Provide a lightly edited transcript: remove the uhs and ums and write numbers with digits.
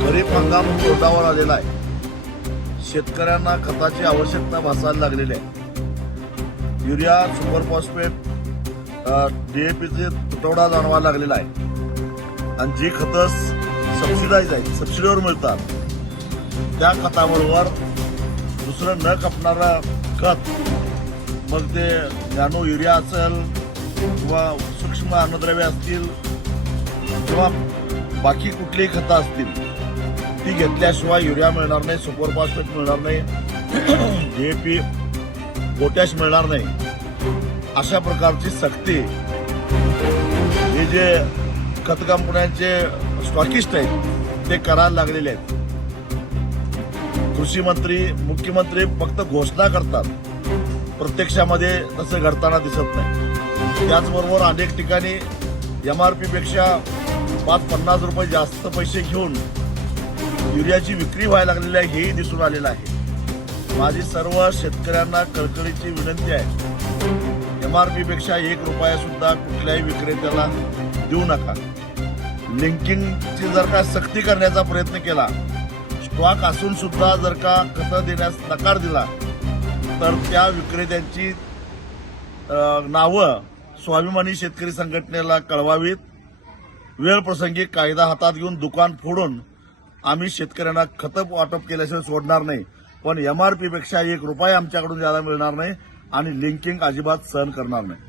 खरीप हंगाम तोंडावर आलेला आहे. शेतकऱ्यांना खताची आवश्यकता भासायला लागलेली आहे. युरिया, सुपर फॉस्फेट, DAPचे तुटवडा जाणवायला लागलेला आहे. आणि जी खतं सबसिडाईज आहेत, सबसिडीवर मिळतात, त्या खताबरोबर दुसरं न खपणारं खत, मग ते नॅनो युरिया असेल किंवा सूक्ष्म अन्नद्रव्य असतील किंवा बाकी कुठलीही खतं असतील, ती घेतल्याशिवाय युरिया मिळणार नाही, सुपर फॉस्फेट मिळणार नाही, DAP, पोटॅश मिळणार नाही. अशा प्रकारची सक्ती हे जे खत कंपन्यांचे स्टॉकिस्ट आहेत ते करायला लागलेले आहेत. कृषी मंत्री, मुख्यमंत्री फक्त घोषणा करतात, प्रत्यक्षामध्ये तसं घडताना दिसत नाही. त्याचबरोबर अनेक ठिकाणी MRP पेक्षा 50 रुपये जास्त पैसे घेऊन युरियाची विक्री व्हायला लागलेली आहे, हेही दिसून आलेलं आहे. माझी सर्व शेतकऱ्यांना कळकळीची विनंती आहे, MRP पेक्षा 1 रुपया सुद्धा कुठल्याही विक्रेत्याला देऊ नका. लिंकिंगची जर का सक्ती करण्याचा प्रयत्न केला, स्टॉक असून सुद्धा जर का खतं देण्यास नकार दिला, तर त्या विक्रेत्यांची नावं स्वाभिमानी शेतकरी संघटनेला कळवावीत. वेळप्रसंगी कायदा हातात घेऊन दुकान फोडून आम्ही शेतकऱ्यांना खतं वाटप केल्याशिवाय सोडणार नाही. पण MRP पेक्षा 1 रुपया आमच्याकडून द्यायला मिळणार नाही आणि लिंकिंग अजिबात सहन करणार नाही.